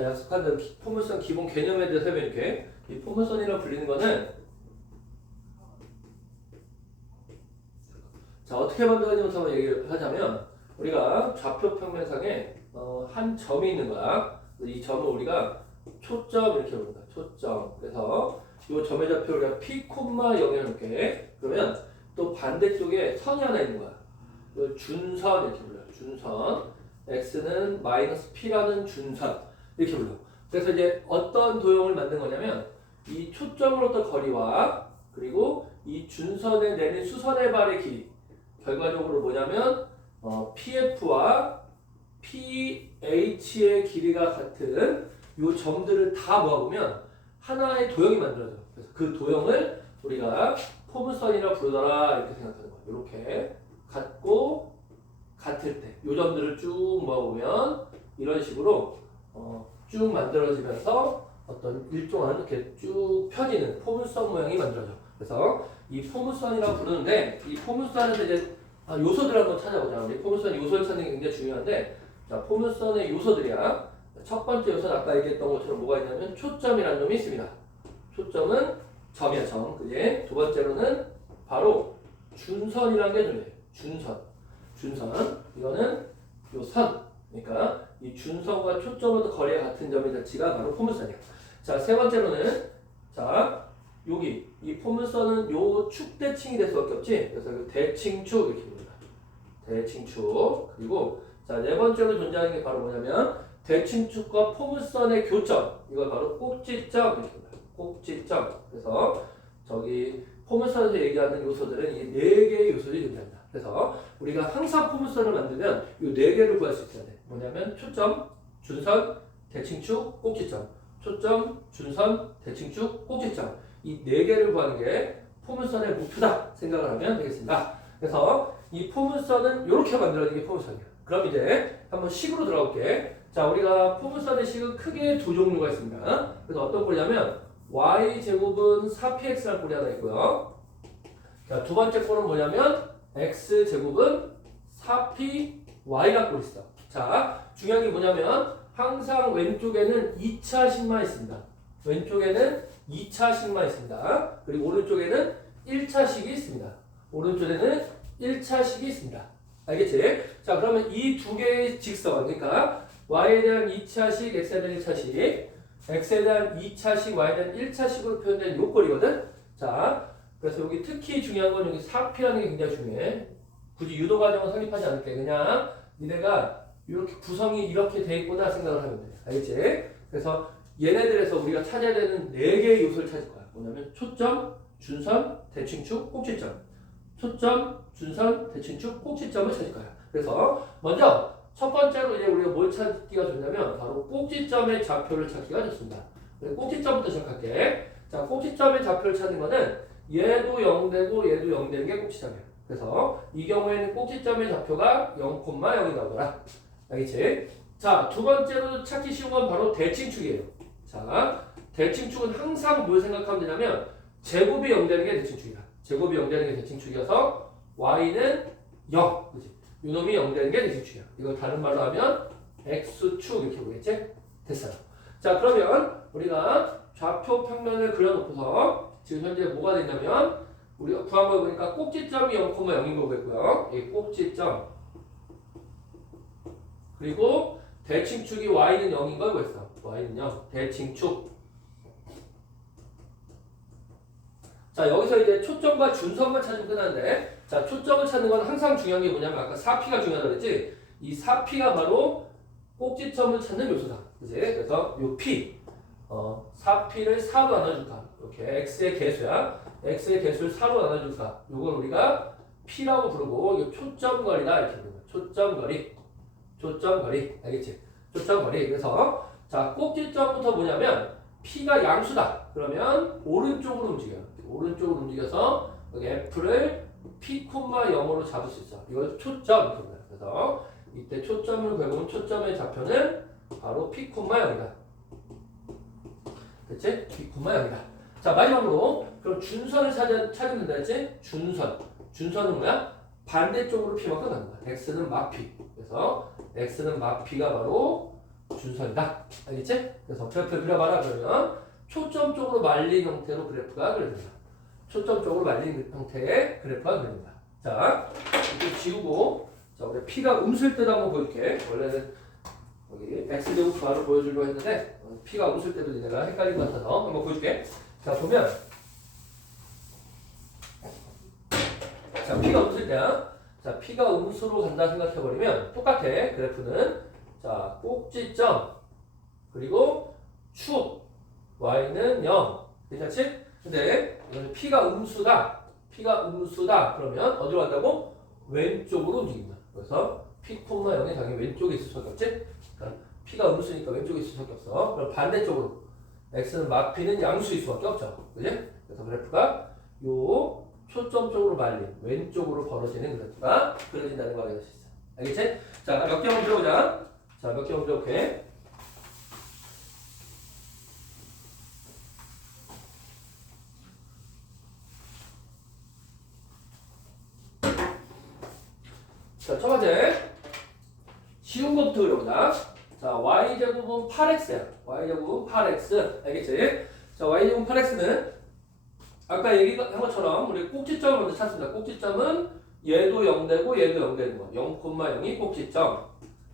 자, 약속한 대로 포물선 기본 개념에 대해서 해볼게. 이 포물선이라고 불리는 거는 자, 어떻게 만들어지는지 한번 얘기를 하자면 우리가 좌표 평면상에 한 점이 있는 거야. 이 점을 우리가 초점 이렇게 부른다. 초점. 그래서 이 점의 좌표 우리가 P, 0을 해놓게. 그러면 또 반대쪽에 선이 하나 있는 거야. 준선 이렇게 불러요. 준선. X는 마이너스 P라는 준선 이렇게 불러. 그래서 이제 어떤 도형을 만든 거냐면 이 초점으로부터 거리와 그리고 이 준선에 내는 수선의 발의 길이 결과적으로 뭐냐면 PF와 PH의 길이가 같은 이 점들을 다 모아보면 하나의 도형이 만들어져. 그래서 그 도형을 우리가 포물선이라 부르더라 이렇게 생각하는 거야. 이렇게 같고 같을 때 이 점들을 쭉 모아보면 이런 식으로 쭉 만들어지면서 어떤 일정한 이렇게 쭉 펴지는 포물선 모양이 만들어져. 그래서 이 포물선이라고 부르는데 이 포물선에서 이제 요소들을 한번 찾아보자. 우리 포물선 요소를 찾는 게 굉장히 중요한데 자, 포물선의 요소들이야. 첫 번째 요소는 아까 얘기했던 것처럼 뭐가 있냐면 초점이라는 놈이 있습니다. 초점은 점이야, 점. 그지? 두 번째로는 바로 준선이라는 게 존재해요. 준선. 이거는 요 선. 그러니까 이 준선과 초점으로부터 거리가 같은 점의 자체가 바로 포물선이야. 자, 세 번째로는 자, 여기 이 포물선은 요 축대칭이 될 수밖에 없지. 그래서 그 대칭축 이렇게 부릅니다. 대칭축. 그리고 자, 네 번째로 존재하는 게 바로 뭐냐면 대칭축과 포물선의 교점. 이걸 바로 꼭지점 이렇게 부릅니다. 꼭지점. 그래서 저기 포물선에서 얘기하는 요소들은 이 네 개의 요소들이 존재합니다. 그래서 우리가 항상 포물선을 만들면 이 네 개를 구할 수 있어야 돼. 뭐냐면 초점, 준선, 대칭축, 꼭지점. 초점, 준선, 대칭축, 꼭지점. 이 네 개를 구하는 게 포물선의 목표다 생각을 하면 되겠습니다. 그래서 이 포물선은 이렇게 만들어진 게 포물선이야. 그럼 이제 한번 식으로 들어볼게. 자, 우리가 포물선의 식은 크게 두 종류가 있습니다. 그래서 어떤 꼴이냐면 y제곱은 4px라는 꼴이 하나 있고요. 자, 두 번째 꼴은 뭐냐면 x제곱은 4py라는 꼴이 있어. 자, 중요한 게 뭐냐면 항상 왼쪽에는 2차식만 있습니다. 왼쪽에는 2차식만 있습니다. 그리고 오른쪽에는 1차식이 있습니다. 오른쪽에는 1차식이 있습니다. 알겠지? 자, 그러면 이 두 개의 직선, 그러니까 y에 대한 2차식, x에 대한 1차식, x에 대한 2차식, y에 대한 1차식으로 표현된 요꼴이거든? 자, 그래서 여기 특히 중요한 건 여기 4p라는 게 굉장히 중요해. 굳이 유도 과정은 성립하지 않을게. 그냥 니네가 이렇게 구성이 이렇게 돼 있구나 생각을 하면 돼. 알겠지? 그래서 얘네들에서 우리가 찾아야 되는 4개의 요소를 찾을 거야. 뭐냐면 초점, 준선, 대칭축, 꼭지점. 초점, 준선, 대칭축, 꼭지점을 찾을 거야. 그래서 먼저 첫 번째로 이제 우리가 뭘 찾기가 좋냐면 바로 꼭지점의 좌표를 찾기가 좋습니다. 꼭지점부터 시작할게. 자, 꼭지점의 좌표를 찾는 거는 얘도 0 되고 얘도 0 되는 게 꼭지점이야. 그래서 이 경우에는 꼭지점의 좌표가 0,0이 나오더라. 알겠지? 자, 두 번째로 찾기 쉬운 건 바로 대칭축이에요. 자, 대칭축은 항상 뭘 생각하면 되냐면 제곱이 0 되는 게 대칭축이다. 제곱이 0 되는 게 대칭축이어서 y는 0. 그치? 요놈이 0 되는 게 대칭축이야. 이걸 다른 말로 하면 x축 이렇게 보겠지? 됐어요. 자, 그러면 우리가 좌표 평면을 그려놓고서 지금 현재 뭐가 됐냐면 우리가 구한 걸 보니까 꼭지점이 0,0인 거 보였고요. 이 꼭지점 그리고 대칭축이 y는 0인 걸 보였어. y는 0. 대칭축. 자, 여기서 이제 초점과 준선만 찾으면 끝나는데 자, 초점을 찾는 건 항상 중요한 게 뭐냐면 아까 4p가 중요하다고 그랬지? 이 4p가 바로 꼭지점을 찾는 요소다. 그치? 그래서 요 p 4p를 4로 나눠줄까? 이렇게 x의 개수야. x의 개수를 4로 나눠줄까? 요건 우리가 p라고 부르고 이거 초점거리다 이렇게 부르는 거야. 초점거리. 알겠지? 초점거리. 그래서 자, 꼭지점부터 뭐냐면 p가 양수다. 그러면 오른쪽으로 움직여요. 오른쪽으로 움직여서 여기 f를 p, 0으로 잡을 수 있어. 이걸 초점 이렇게 불러요. 그래서 이때 초점을 걸고 초점의 좌표는 바로 p, 0이다. 그치? p, 0이다. 자, 마지막으로 그럼 준선을 찾는다 했지? 준선은 뭐야? 반대쪽으로 p만큼 가는 거야. x는 마p. 그래서 x는 마p가 바로 준선이다. 알겠지? 그래서 그래프를 그려봐라 그러면 초점 쪽으로 말린 형태로 그래프가 그려집니다. 초점 쪽으로 말린 형태의 그래프가 그려집니다. 자, 이거 지우고 자, 우리 P가 음수일 때도 한번 보여줄게. 원래는 여기 X제곱 바로 보여주려고 했는데 P가 음수일 때도 내가 헷갈린 것 같아서 한번 보여줄게. 자, 보면 자, P가 음수일 때야. 자, P가 음수로 간다 생각해버리면 똑같아. 그래프는 자, 꼭지점 그리고 축 Y는 0 괜찮지? 근데 이거는 P가 음수다. P가 음수다. 그러면 어디로 간다고? 왼쪽으로 움직인다. 그래서 P, 0이 당연히 왼쪽에 있을 수밖에 없지? 그러니까 P가 음수니까 왼쪽에 있을 수밖에 없어. 그럼 반대쪽으로 X는 마피는 양수일 수밖에 없죠. 그지? 그래서 그래프가 요 초점 쪽으로 말린 왼쪽으로 벌어지는 그래프가 그려진다는 거 알려줄 수 있어. 알겠지? 자, 몇 개 한번 들어보자. 자, 몇 개 한번 들어볼게. 자, 첫 번째 쉬운 것부터 그려보자. 자, y제곱은 8x야. y제곱은 8x. 알겠지? 자, y제곱 8x는 아까 얘기한 것처럼 우리 꼭지점을 먼저 찾습니다. 꼭지점은 얘도 0 되고 얘도 0 되는 거. 0,0이 꼭지점.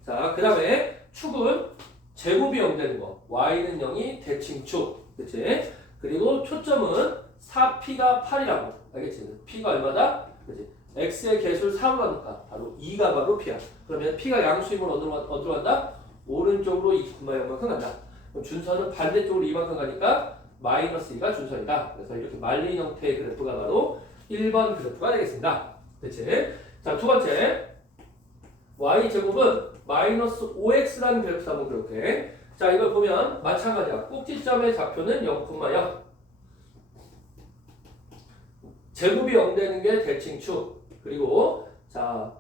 자, 그 다음에 축은 제곱이 0 되는 거. y는 0이 대칭축. 그치? 그리고 초점은 4p가 8이라고. 알겠지? p가 얼마다? 그치? x의 개수를 4로 하니까 바로 2가 바로 p야. 그러면 p가 양수임을 어디로 간다? 오른쪽으로 2,0만큼 간다. 그럼 준선은 반대쪽으로 이만큼 가니까 마이너스 2가 준선이다. 그래서 이렇게 말린 형태의 그래프가 바로 1번 그래프가 되겠습니다. 그치? 자, 두 번째 y제곱은 마이너스 5x라는 그래프 한번 그려볼게. 자, 이걸 보면 마찬가지야. 꼭지점의 좌표는 0,0 제곱이 0 되는 게 대칭축. 그리고 자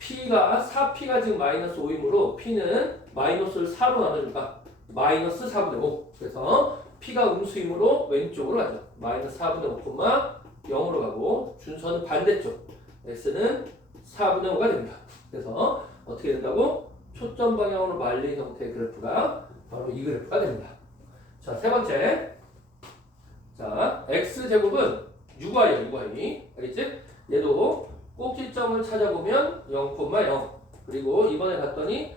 P가 4P가 지금 마이너스 5이므로 P는 마이너스를 4로 나눠줄까? 마이너스 4분의 5. 그래서 P가 음수이므로 왼쪽으로 가죠. 마이너스 4분의 5,0으로 가고 준선은 반대쪽. X는 4분의 5가 됩니다. 그래서 어떻게 된다고? 초점 방향으로 말린 형태의 그래프가 바로 이 그래프가 됩니다. 자, 세 번째. 자, X제곱은 6y, 6y. 알겠지? 얘도 꼭지점을 찾아보면 0,0 그리고 이번에 봤더니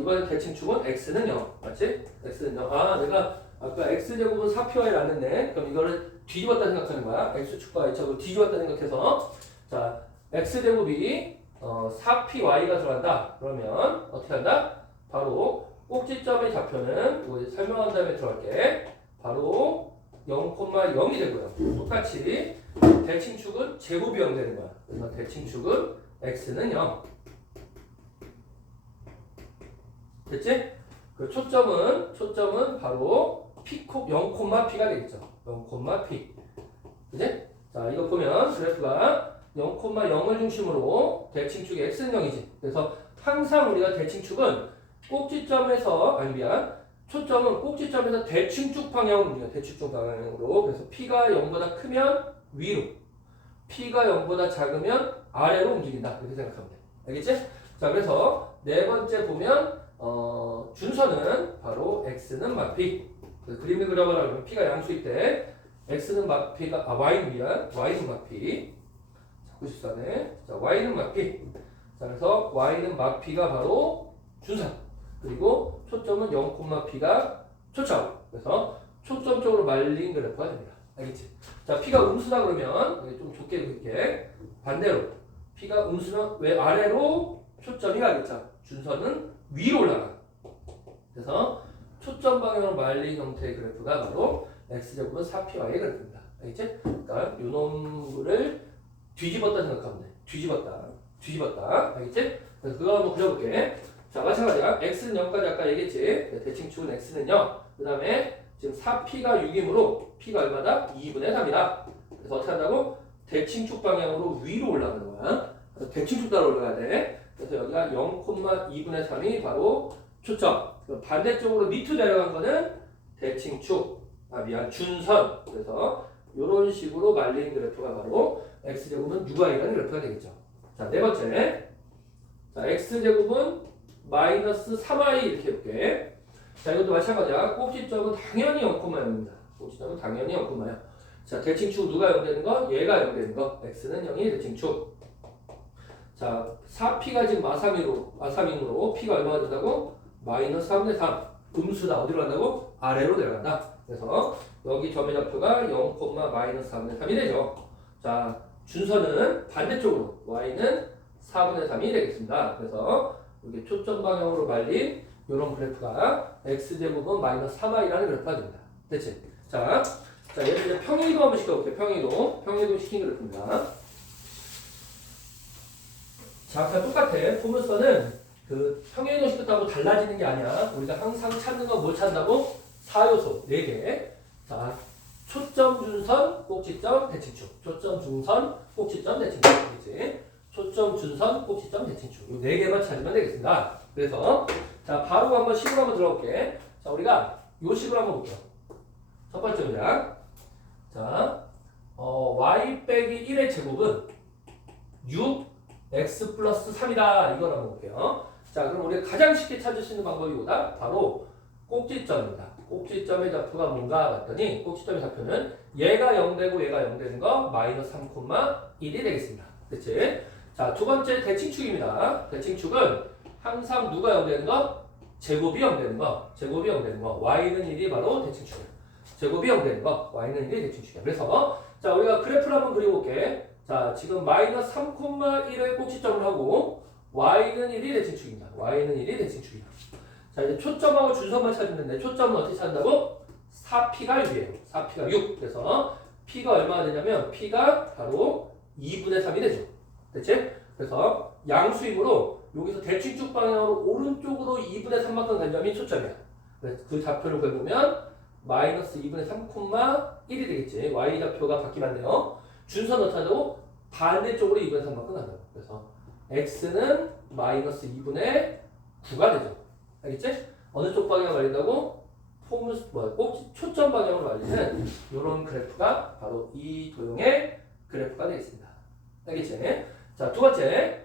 이번에 대칭축은 x는 0 맞지? x는 0. 아, 내가 아까 x제곱은 4py를 안 했네. 그럼 이거를 뒤집었다 생각하는 거야. x축과 y축을 뒤집었다 생각해서 자 x제곱이 4py가 들어간다. 그러면 어떻게 한다? 바로 꼭지점의 좌표는 이거 이제 설명한 다음에 들어갈게. 바로 0,0이 되고요. 똑같이 대칭축은 제곱이 0 되는 거야. 그래서 대칭축은 x는 0. 됐지? 그 초점은 바로 p 0,p가 되겠죠. 0,p. 그지? 자, 이거 보면 그래프가 0,0을 중심으로 대칭축이 x는 0이지. 그래서 항상 우리가 대칭축은 꼭지점에서 초점은 꼭지점에서 대칭축 방향으로 움직여. 대칭축 방향으로. 그래서 p가 0보다 크면 위로, p가 0보다 작으면 아래로 움직인다. 이렇게 생각하면 돼. 알겠지? 자, 그래서 네 번째 보면 준선은 바로 x는 마피. 그림을 그려봐라 그러면 p가 양수일 때 x는 마피가 y는 마피. 자꾸 실수하네. 자, y는 마피. 자, 그래서 y는 마피가 바로 준선. 그리고 초점은 0,p가 초점. 그래서 초점 쪽으로 말린 그래프가 됩니다. 알겠지? 자, p가 음수다 그러면 좀 좁게 그릴게. 반대로 p가 음수면 왜 아래로 초점이 가겠죠? 준선은 위로 올라가. 그래서 초점 방향으로 말린 형태의 그래프가 바로 x제곱은 4py의 그래프입니다. 알겠지? 그러니까 이 놈을 뒤집었다 생각하면 돼. 뒤집었다. 알겠지? 그래서 그거 한번 그려볼게. 자, 마찬가지야. x는 0까지 아까 얘기했지. 대칭축은 x는 0. 그 다음에 지금 4p가 6이므로 p가 얼마다? 2분의 3이다. 그래서 어떻게 한다고? 대칭축 방향으로 위로 올라가는 거야. 그래서 대칭축 따라 올라가야 돼. 그래서 여기가 0,2분의 3이 바로 초점. 반대쪽으로 밑으로 내려간 거는 대칭축. 준선. 그래서 이런 식으로 말린 그래프가 바로 x제곱은 6y라는 그래프가 되겠죠. 자, 네 번째. 자, x제곱은 마이너스 3y 이렇게 해볼게. 자, 이것도 마찬가지야. 꼭지점은 당연히 0,0입니다. 꼭지점은 당연히 0,0. 자, 대칭축 누가 0 되는 거? 얘가 0 되는 거. x는 0이 대칭축. 자, 4p가 지금 마삼인으로 p가 얼마가 된다고? 마이너스 3분의 3. 음수다. 어디로 간다고? 아래로 내려간다. 그래서 여기 점의 좌표가 0, 마이너스 4분의 3이 되죠. 자, 준서는 반대쪽으로 y는 4분의 3이 되겠습니다. 그래서 여기 초점 방향으로 말린 이런 그래프가 x제곱은 마이너스 3i라는 그래프가 됩니다. 됐지? 자, 얘를 이제 평행이동 한번 시켜볼게요. 평행이동 시킨 그래프입니다. 자, 그냥 똑같아. 포물선은 그 평행이동 시켰다고 달라지는 게 아니야. 우리가 항상 찾는 건 뭘 찾는다고? 4요소 4개. 자, 초점, 준선, 꼭지점, 대칭축. 초점, 중선, 꼭지점, 대칭축. 그치? 초점, 준선, 꼭지점, 대칭축. 이 4개만 찾으면 되겠습니다. 그래서 자, 바로 한번 식으로 한번 들어볼게. 자, 우리가 요 식으로 한번 볼게요. 첫 번째 문장. 자, y 빼기 1의 제곱은 6x 플러스 3이다. 이걸 한번 볼게요. 자, 그럼 우리가 가장 쉽게 찾을 수 있는 방법이 뭐다? 바로 꼭지점입니다. 꼭지점의 좌표가 뭔가 봤더니 꼭지점의 좌표는 얘가 0 되고 얘가 0 되는 거 마이너스 3,1이 되겠습니다. 그치? 자, 두 번째 대칭축입니다. 대칭축은 항상 누가 0 되는 거? 제곱이 0 되는 거. 제곱이 0 되는 거. y는 1이 바로 대칭축이야. 제곱이 0 되는 거. y는 1이 대칭축이야. 그래서 자, 우리가 그래프를 한번 그려볼게. 자, 지금 마이너스 3,1을 꼭지점을 하고 y는 1이 대칭축입니다. y는 1이 대칭축이다. 자, 이제 초점하고 준선만 찾으면 되는데 초점은 어떻게 찾는다고? 4p가 6이에요. 4p가 6. 그래서 p가 얼마나 되냐면 p가 바로 2분의 3이 되죠. 됐지? 그래서 양수이므로 여기서 대칭축 방향으로 오른쪽으로 2분의 3만큼 간 점이 초점이야. 그래서 그 좌표를 그려보면 마이너스 2분의 3,1이 되겠지. y 좌표가 바뀌면 돼요. 준선 어떻게 한다고? 반대쪽으로 2분의 3만큼 간다고. 그래서 x는 마이너스 2분의 9가 되죠. 알겠지? 어느 쪽 방향을 말린다고? 꼭지 초점 방향으로 말리는 이런 그래프가 바로 이 도형의 그래프가 되겠습니다. 알겠지? 자, 두 번째.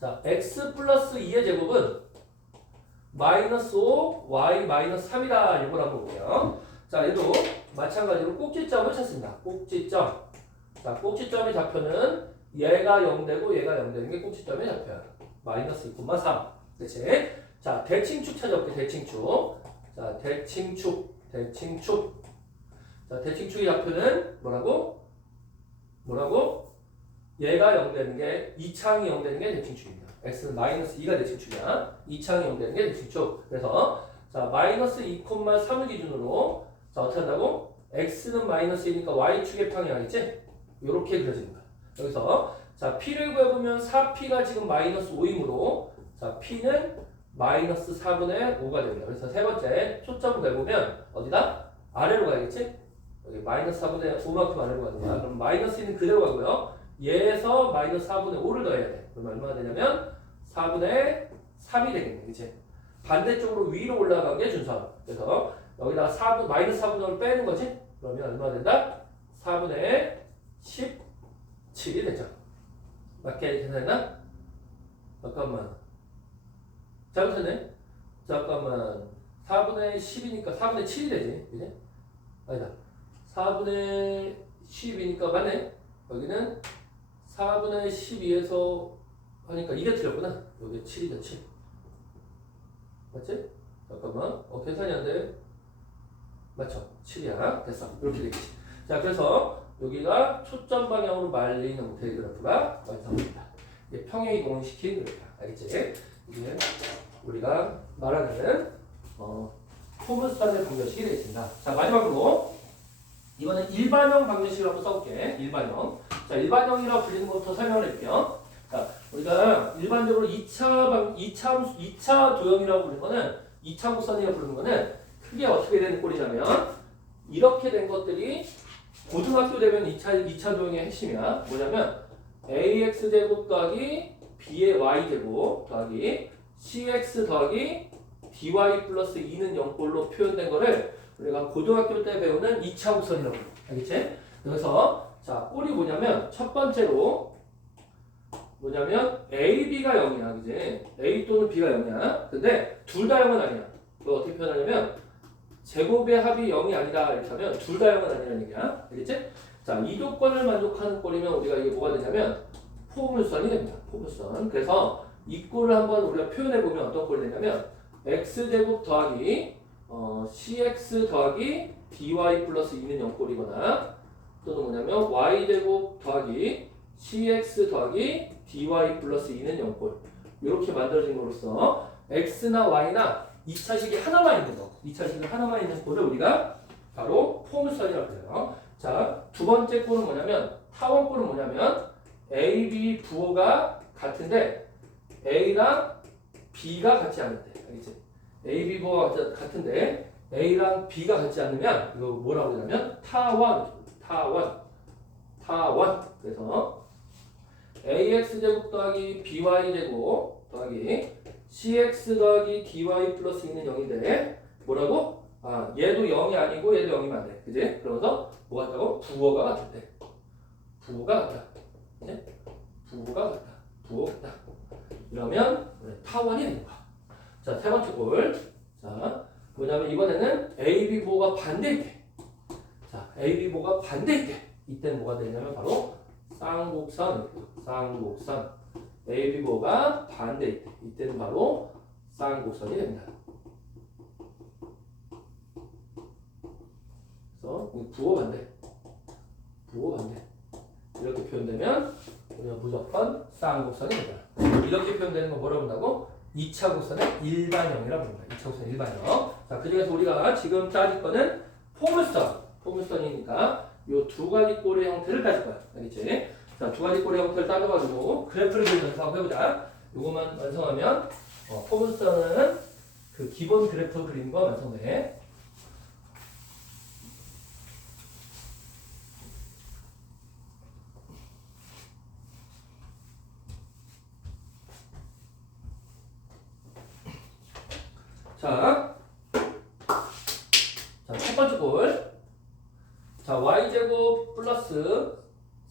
자, x 플러스 2의 제곱은 마이너스 5, y 마이너스 3이다. 이걸 한번 볼게요. 자, 얘도 마찬가지로 꼭지점을 찾습니다. 꼭지점. 자, 꼭지점의 좌표는 얘가 0 되고 얘가 0 되는 게 꼭지점의 좌표야. 마이너스 2,3. 그치? 자, 대칭축 찾아볼게. 대칭축. 자, 대칭축. 자, 대칭축의 좌표는 뭐라고? 얘가 0 되는 게 2창이 0 되는 게 대칭축입니다. x는 마이너스 2가 대칭축이야. 2창이 0 되는 게 대칭축. 그래서 자, 마이너스 2,3을 기준으로 자, 어떻게 한다고? x는 마이너스 2니까 y축의 평이야겠지? 요렇게 그려지는 거야. 여기서 자, p를 구해보면 4p가 지금 마이너스 5이므로 자, p는 마이너스 4분의 5가 됩니다. 그래서 세 번째 초점을 구해보면 어디다? 아래로 가야겠지? 여기 마이너스 4분의 5만큼 아래로 가는 거야. 그럼 마이너스 2는 그대로 가고요. 얘에서 마이너스 4분의 5를 더해야 돼. 그럼 얼마나 되냐면 4분의 3이 되겠네. 그치? 반대쪽으로 위로 올라간 게 준선. 그래서 여기다 마이너스 4분의 5를 빼는 거지? 그러면 얼마나 된다? 4분의 17이 되죠. 맞게 계산했나? 잠깐만. 잘못했네? 잠깐만. 4분의 10이니까 4분의 7이 되지. 그지? 아니다. 4분의 10이니까 맞네? 여기는 4분의 12에서 하니까 이게 틀렸구나. 여기 7이다, 7. 맞지? 잠깐만. 계산이 안 돼. 맞죠? 7이야. 됐어. 이렇게 되겠지. 자, 그래서 여기가 초점 방향으로 말리는 형태의 그래프가 완성됩니다. 이게 평행이동을 시킨 그래프야. 알겠지? 이게 우리가 말하는 포물선의 방정식이 되겠습니다. 자, 마지막으로 이번엔 일반형 방정식을 한번 써볼게. 일반형. 자, 일반형이라고 불리는 것부터 설명을 해볼게요. 자, 우리가 일반적으로 2차 도형이라고 부르는 거는 2차 곡선이라고 부르는 거는 크게 어떻게 되는 꼴이냐면 이렇게 된 것들이 고등학교 되면 2차 도형의 핵심이야. 뭐냐면 ax제곱 더하기 b의 y제곱 더하기 cx 더하기 dy 플러스 2는 0꼴로 표현된 거를 우리가 고등학교 때 배우는 2차 곡선이라고 해요. 알겠지? 그래서 자, 꼴이 뭐냐면 첫 번째로 뭐냐면 a, b가 0이야. 그지? a 또는 b가 0이야. 근데 둘 다 0은 아니야. 표현하냐면 제곱의 합이 0이 아니다 이렇게 하면 둘 다 0은 아니라는 얘기야. 알겠지? 자, 이 조건을 만족하는 꼴이면 우리가 이게 뭐가 되냐면 포물선이 됩니다. 포물선. 그래서 이 꼴을 한번 우리가 표현해 보면 어떤 꼴이 되냐면 x제곱 더하기 cx 더하기 dy 플러스 2는 0꼴이거나 또는 뭐냐면 y제곱 더하기 cx 더하기 dy 플러스 2는 0꼴 이렇게 만들어진 거로서 x나 y나 2차식이 하나만 있는 거 2차식이 하나만 있는 꼴을 우리가 바로 포물선이라고 해요. 자, 두 번째 꼴은 뭐냐면 타원 꼴은 뭐냐면 a, b 부호가 같은데 a랑 b가 같지 않는데 알겠지? a, b 부호가 같은데 a랑 b가 같지 않으면 이거 뭐라고 하냐면 타원 그래서 ax제곱 더하기 by제곱 더하기 cx 더하기 dy 플러스 2는 0인데 뭐라고? 아, 얘도 0이 아니고 얘도 0이면 안 돼. 그지? 그러면서 뭐 같다고? 부호가 같은데 부호가 같다. 그지? 부호가 같다. 부호가 같다. 이러면 타원이 되는 거야. 자, 세 번째 꼴. 자, 뭐냐면 이번에는 AB 부호가 반대일 때. 자, AB 부호가 반대일 때. 이때는 뭐가 되냐면 바로 쌍곡선. AB 부호가 반대일 때. 이때는 바로 쌍곡선이 됩니다. 그래서 부호 반대. 이렇게 표현되면 우리가 무조건 쌍곡선이 됩니다. 이렇게 표현되는 건 뭐라고 한다고? 2차 곡선의 일반형이라고 합니다. 2차 곡선의 일반형. 자, 그 중에서 우리가 지금 따질 거는 포물선이니까 이 두 가지 꼴의 형태를 따질 거야. 알겠지? 자, 두 가지 꼴의 형태를 따져가지고 그래프를 그리면서 한번 해보자. 이것만 완성하면 포물선은 그 기본 그래프 그리는 거 완성돼. 자, 첫 번째 꼴. 자, y제곱 플러스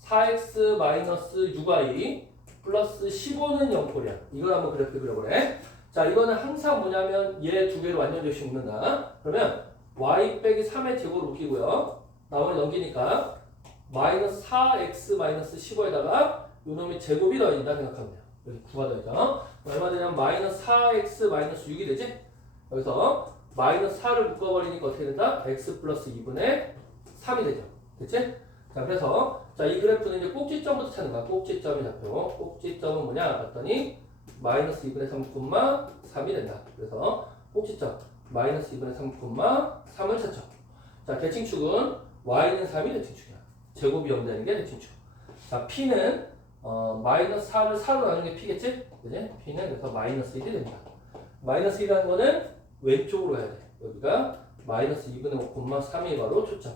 4x 마이너스 6y 플러스 15는 0꼴이야. 이걸 한번 그래프 그려보래. 자, 이거는 항상 뭐냐면 얘 두 개로 완전조식 묶는다. 그러면 y 빼기 3의 제곱을 웃기고요. 나머지 넘기니까 마이너스 4x 마이너스 15에다가 요놈의 제곱이 더해진다 생각하면 돼요. 여기 9가 더해져. 얼마 되냐면 마이너스 4x 마이너스 6이 되지? 여기서 마이너스 4를 묶어버리니까 어떻게 된다? x 플러스 2분의 3이 되죠. 됐지? 자, 그래서 이 그래프는 이제 꼭지점부터 찾는 거야. 꼭지점이 잡혀. 꼭지점은 뭐냐? 봤더니 마이너스 2분의 3,3이 된다. 그래서 꼭지점 마이너스 2분의 3,3을 찾죠. 자, 대칭축은 y는 3이 대칭축이야. 제곱이 0 되는 게 대칭축. 자, p는 마이너스 4를 4로 나누는 게 p겠지? 그지? p는 그래서 마이너스 1이 됩니다. 마이너스 1이라는 거는 왼쪽으로 해야 돼. 여기가 마이너스 2분의 5,3이 바로 초점.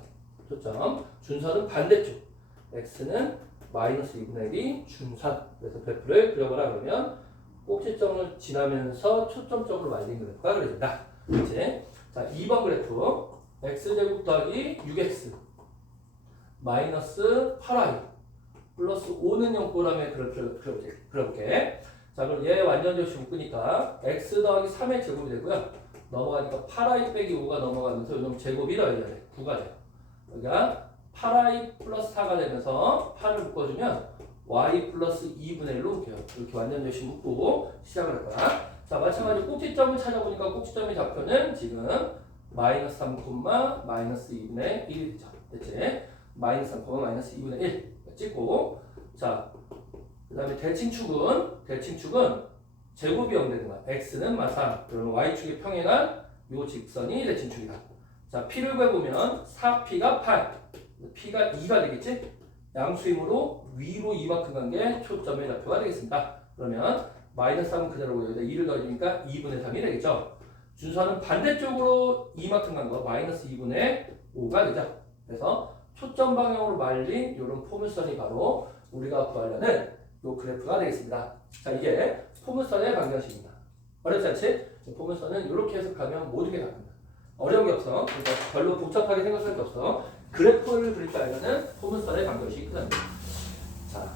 준선은 반대쪽. x는 마이너스 2분의 1이 준선. 그래서 그래프를 그려보라 그러면 꼭지점을 지나면서 초점적으로 말린 그래프가 그려진다. 그치? 자, 2번 그래프. x제곱 더하기 6x 마이너스 8y 플러스 5는 0꼴함의 그래프를 그려볼게. 자, 그럼 얘 완전조식 묶으니까 x 더하기 3의 제곱이 되고요. 넘어가니까 8i 빼기 5가 넘어가면서 요놈 제곱이 더해져야 돼. 9가 돼요. 여기가 8i 플러스 4가 되면서 8을 묶어주면 y 플러스 2분의 1로 묶여요. 이렇게 완전조식 묶고 시작을 할 거야. 자, 마찬가지로 꼭지점을 찾아보니까 꼭지점의 좌표는 지금 마이너스 3, 마이너스 2분의 1이 되죠. 됐지? 마이너스 3, 마이너스 2분의 1 찍고, 자, 그 다음에 대칭축은 제곱이 0 되는 거야. x는 마삼. 그러면 y축이 평행한 요 직선이 대칭축이다. 자, p를 구해보면 4p가 8, p가 2가 되겠지? 양수이므로 위로 이만큼 간 게 초점의 좌표가 되겠습니다. 그러면 마이너스 3은 그대로고 여기다 2를 더해주니까 2분의 3이 되겠죠? 준선은 반대쪽으로 이만큼 간 거 마이너스 2분의 5가 되죠. 그래서 초점 방향으로 말린 이런 포물선이 바로 우리가 구하려는 요 그래프가 되겠습니다. 자, 이게 포물선의 방정식입니다. 어렵지 않지? 포물선은 이렇게 해석하면 모든 게 답니다. 어려운 게 없어. 그러니까 별로 복잡하게 생각할 게 없어. 그래프를 그릴 줄 알면은 포물선의 방정식이 끝납니다. 자,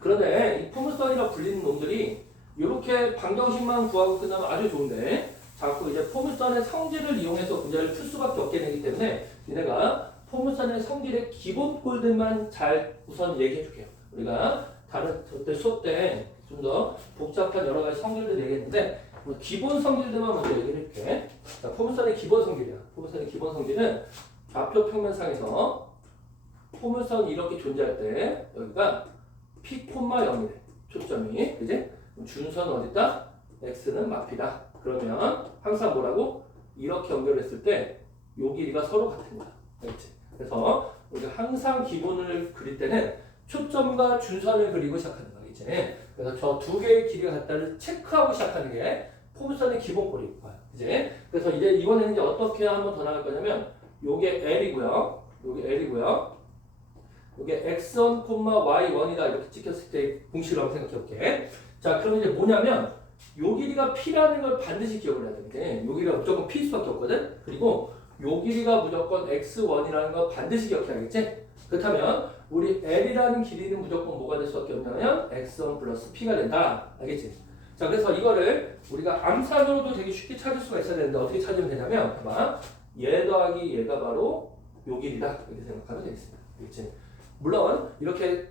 그런데 이 포물선이라고 불리는 놈들이 이렇게 방정식만 구하고 끝나면 아주 좋은데, 자꾸 이제 포물선의 성질을 이용해서 문제를 풀 수밖에 없게 되기 때문에 니네가 포물선의 성질의 기본 꼴들만 잘 우선 얘기해 줄게요. 우리가 다른 그때 수업 때 좀 더 복잡한 여러 가지 성질들 얘기했는데 기본 성질들만 먼저 얘기해 줄게. 자, 포물선의 기본 성질이야. 포물선의 기본 성질은 좌표 평면상에서 포물선이 이렇게 존재할 때 여기가 P, 0이래. 초점이. 그지? 준선은 어디다? X는 마피다. 그러면 항상 뭐라고? 이렇게 연결했을 때 요 길이가 서로 같은 거야. 알겠지? 그래서 우리가 항상 기본을 그릴 때는 초점과 준선을 그리고 시작하는 거야. 이제. 그래서 저 두 개의 길이가 같다를 체크하고 시작하는 게 포물선의 기본 꼴일 거야. 그지? 그래서 이제 이번에는 이제 어떻게 한번 더 나갈 거냐면 요게 L이고요. 요게 L이고요. 요게 X1, Y1이다 이렇게 찍혔을 때 공식을 한번 생각해 볼게. 자, 그러면 이제 뭐냐면 요 길이가 P라는 걸 반드시 기억을 해야 되는데 요 길이가 무조건 P일 수밖에 없거든. 그리고 요 길이가 무조건 X1이라는 거 반드시 기억해야겠지. 그렇다면 우리 L이라는 길이는 무조건 뭐가 될 수밖에 없냐면 X1 플러스 P가 된다. 알겠지? 자, 그래서 이거를 우리가 암산으로도 되게 쉽게 찾을 수가 있어야 되는데 어떻게 찾으면 되냐면 봐봐. 얘 더하기 얘가 바로 요 길이다. 이렇게 생각하면 되겠습니다. 알겠지? 물론 이렇게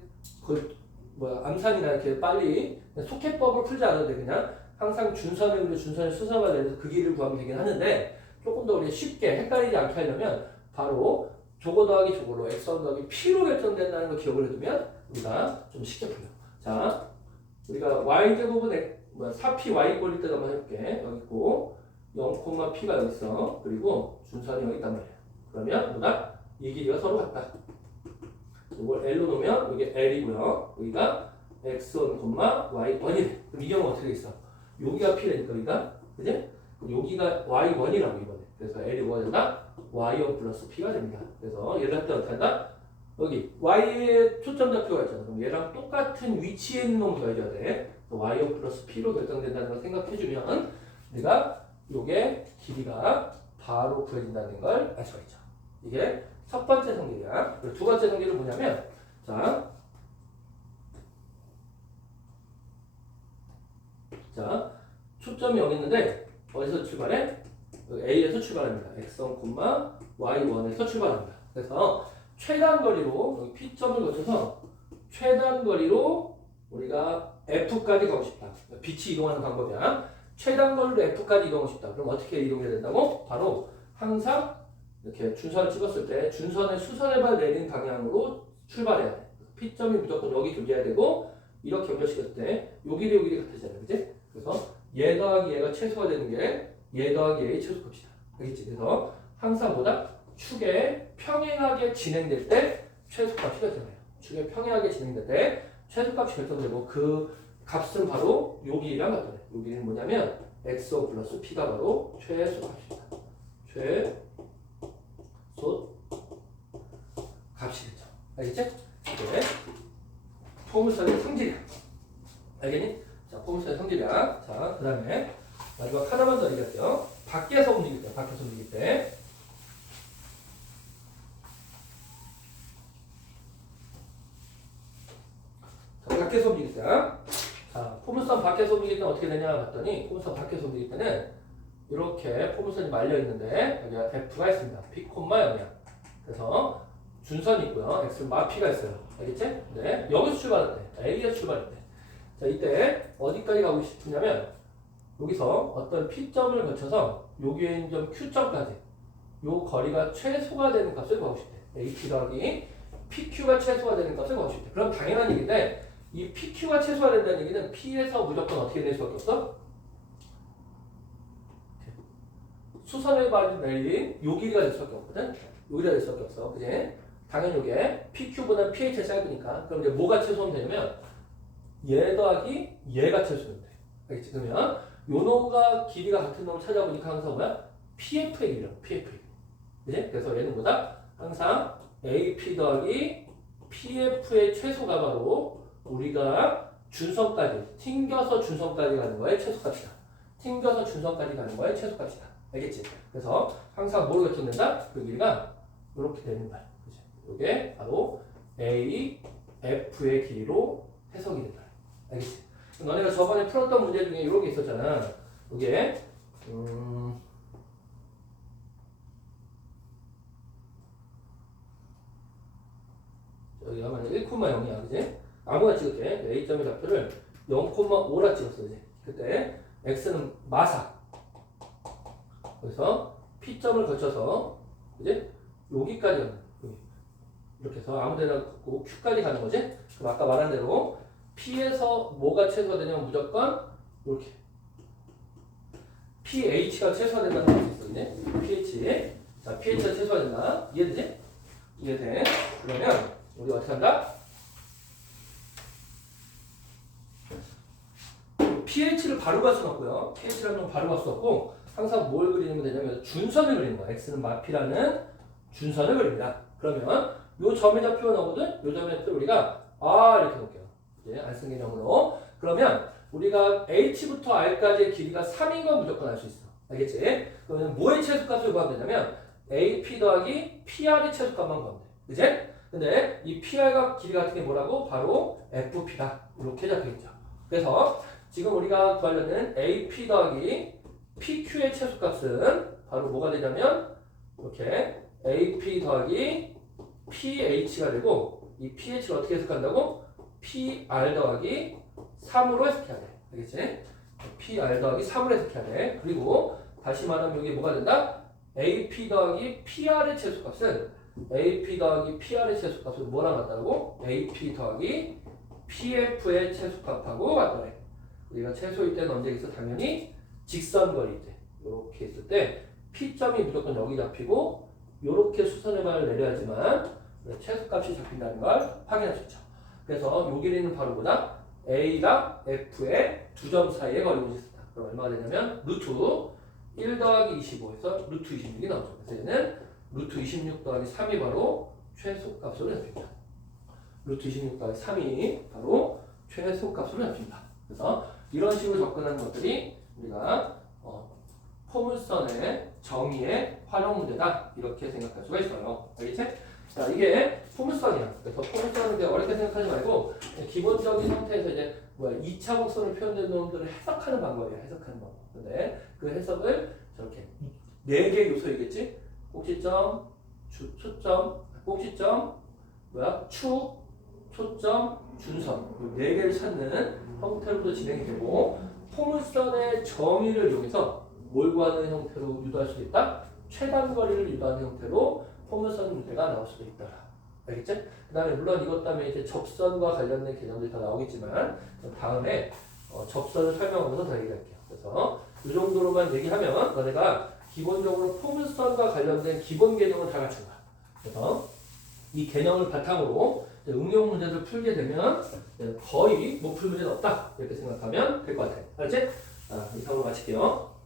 암산이나 이렇게 빨리 속해법을 풀지 않아도 돼. 그냥 항상 준선을 그리고 준선의 수선화 내서 그 길이를 구하면 되긴 하는데 조금 더 우리가 쉽게 헷갈리지 않게 하려면 바로 저거 더하기 저거로 X1 더하기 P로 결정된다는 걸 기억을 해두면 우리가 좀 쉽게 풀려. 자, 우리가 Y제곱은 4PY 꼴릴 때도 한번 해볼게. 여기 있고 0, P가 여기 있어. 그리고 준선이 여기 있단 말이야. 그러면 뭐다? 이 길이가 서로 같다. 이걸 L로 놓으면 여기 L이고요. 여기가 X1, Y1이래. 그럼 이 경우 어떻게 있어? 여기가 P라니까 여기가. 그지? 여기가 Y1이라고 이번에. 그래서 L이 뭐가 된다? Y1 플러스 P가 됩니다. 그래서 얘를 할 때 어떻게 한다? 여기 Y에 초점 좌표가 있잖아. 그럼 얘랑 똑같은 위치에 있는 놈 더해줘야 돼. Y1 플러스 P로 결정된다는 걸 생각해주면 내가 요게 길이가 바로 구해진다는 걸 알 수가 있죠. 이게 첫 번째 성질이야. 그리고 두 번째 성질은 뭐냐면 자, 초점이 여기 있는데 어디서 출발해? A에서 출발합니다. X1, Y1에서 출발합니다. 그래서 최단 거리로 여기 P점을 거쳐서 최단 거리로 우리가 F까지 가고 싶다. 빛이 이동하는 방법이야. 최단 거리로 F까지 이동하고 싶다. 그럼 어떻게 이동해야 된다고? 바로 항상 이렇게 준선을 찍었을 때 준선의 수선의 발 내린 방향으로 출발해야 돼. P점이 무조건 여기 존재해야 되고 이렇게 연결시켰을 때 요 길이 요 길이 같아지잖아. 그치? 그래서 얘 더하기 얘가 최소가 되는 게 얘 더하기 얘의 최소값이다. 알겠지? 그래서 항상 뭐다? 축에 평행하게 진행될 때 최소값이 결정돼요. 축에 평행하게 진행될 때 최소값이 결정되고 그 값은 바로 요 길이랑 같아요. 요 길이는 뭐냐면 X1 플러스 P가 바로 최소값입니다. 최소 값이 되죠. 알겠지? 이게 포물선의 성질이야. 알겠니? 자, 포물선의 성질이야. 자, 그 다음에 마지막 하나만 더 얘기할게요. 밖에서 움직일 때, 밖에서 움직일 때. 자, 밖에서 움직일 때. 자, 포물선 밖에서 움직일 때는 어떻게 되냐 봤더니, 포물선 밖에서 움직일 때는 이렇게 포물선이 말려 있는데, 여기가 F가 있습니다. P, 0이야. 그래서 준선이 있고요. X는 마피가 있어요. 알겠지? 네. 여기서 출발할 때, A에서 출발할 때. 자, 이때 어디까지 가고 싶으냐면, 여기서 어떤 P점을 거쳐서 여기에 있는 점 Q점까지 요 거리가 최소가 되는 값을 구하고 싶대. AP 더하기 PQ가 최소가 되는 값을 구하고 싶대. 그럼 당연한 얘기인데 이 PQ가 최소가 된다는 얘기는 P에서 무조건 어떻게 될 수밖에 없어? 수선의 발이 내린 요 길이가 될 수밖에 없거든. 요 길이가 될 수밖에 없어. 그지? 당연히 요게 PQ보다 PH가 짧으니까 그럼 이제 뭐가 최소하면 되냐면 얘 더하기 얘가 최소면 돼. 알겠지? 그러면 요 놈과 길이가 같은 놈을 찾아보니까 항상 뭐야? PF의 길이라고, PF의 길이. 그치? 그래서 얘는 뭐다? 항상 AP 더하기 PF의 최소가 바로 우리가 준선까지, 튕겨서 준선까지 가는 거의 최소값이다. 튕겨서 준선까지 가는 거의 최소값이다. 알겠지? 그래서 항상 뭘 결정된다? 그 길이가 이렇게 되는 거야. 그치? 이게 바로 A, F의 길이로 해석이 된다. 알겠지? 너네가 저번에 풀었던 문제 중에 이런 게 있었잖아. 이게 여기가 만약 1,0이야, 그지? 아무나 찍을게. A점의 좌표를 0,5라 찍었어, 그지? 그때 X는 마사. 그래서 P점을 거쳐서, 그지? 여기까지 가는 거야. 이렇게 해서 아무데나 걷고 Q까지 가는 거지? 그럼 아까 말한 대로 P에서 뭐가 최소화 되냐면 무조건 이렇게 pH가 최소화된다는 걸 알 수 있거든요. pH. 자, pH가 최소화된다. 이해되지? 이해돼? 그러면 우리 어떻게 한다? pH를 바로 갈 수는 없고요. pH라는 건 바로 갈 수 없고 항상 뭘 그리는 게 되냐면 준선을 그리는 거야. x는 마피라는 준선을 그립니다. 그러면 요 점의 좌표가 나오거든? 요 점의 좌표를 우리가 이렇게 놓을게요. 이제 안 쓴 개념으로. 그러면 우리가 h부터 r까지의 길이가 3인 건 무조건 알 수 있어. 알겠지? 그러면 뭐의 최소값을 구하면 되냐면 ap 더하기 pr의 최소값만 구하면 돼. 그치? 근데 이 pr가 길이 같은 게 뭐라고? 바로 fp다. 이렇게 잡혀있죠. 그래서 지금 우리가 구하려는 ap 더하기 pq의 최소값은 바로 뭐가 되냐면 이렇게 ap 더하기 ph가 되고 이 ph를 어떻게 해석한다고? pr 더하기 3으로 해석해야 돼. 알겠지? pr 더하기 3으로 해석해야 돼. 그리고 다시 말하면 여기 뭐가 된다? ap 더하기 pr의 최소값은 ap 더하기 pr의 최소값은 뭐랑 같다고? ap 더하기 pf의 최소값하고 같더래. 우리가 최소일 때는 언제 있어? 당연히 직선거리일 때. 이렇게 있을 때 p점이 무조건 여기 잡히고 이렇게 수선의 발을 내려야지만 최소값이 잡힌다는 걸 확인할 수 있죠. 그래서 요 길이는 바로 뭐다? A랑 F의 두 점 사이의 거리를 있습니다. 그럼 얼마가 되냐면 루트 1 더하기 25에서 루트 26이 나오죠. 그래서 얘는 루트 26 더하기 3이 바로 최소값으로 잡힙니다. 루트 26 더하기 3이 바로 최소값으로 잡힙니다. 그래서 이런 식으로 접근하는 것들이 우리가 포물선의 정의의 활용 문제다 이렇게 생각할 수가 있어요. 알겠지? 자, 이게 포물선이야. 그래서 포물선은 어렵게 생각하지 말고 기본적인 형태에서 이제 2차 곡선을 표현된 놈들을 해석하는 방법이에요. 해석하는 방법. 근데 그 해석을 저렇게 4개 요소이겠지? 꼭지점, 초점, 꼭지점, 축, 초점, 준선. 4개를 찾는 형태로도 진행이 되고 포물선의 정의를 이용해서 뭘 구하는 형태로 유도할 수도 있다? 최단거리를 유도하는 형태로 포물선 문제가 나올 수도 있다. 알겠지? 그 다음에 물론 이것 때문에 이제 접선과 관련된 개념들이 다 나오겠지만 다음에 접선을 설명하면서 더 얘기할게요. 그래서 이 정도로만 얘기하면 너네가 기본적으로 포물선과 관련된 기본 개념을 다 갖춘 거야. 그래서 이 개념을 바탕으로 응용 문제를 풀게 되면 거의 못 풀 문제는 없다. 이렇게 생각하면 될 것 같아요. 알겠지? 이상으로 마칠게요.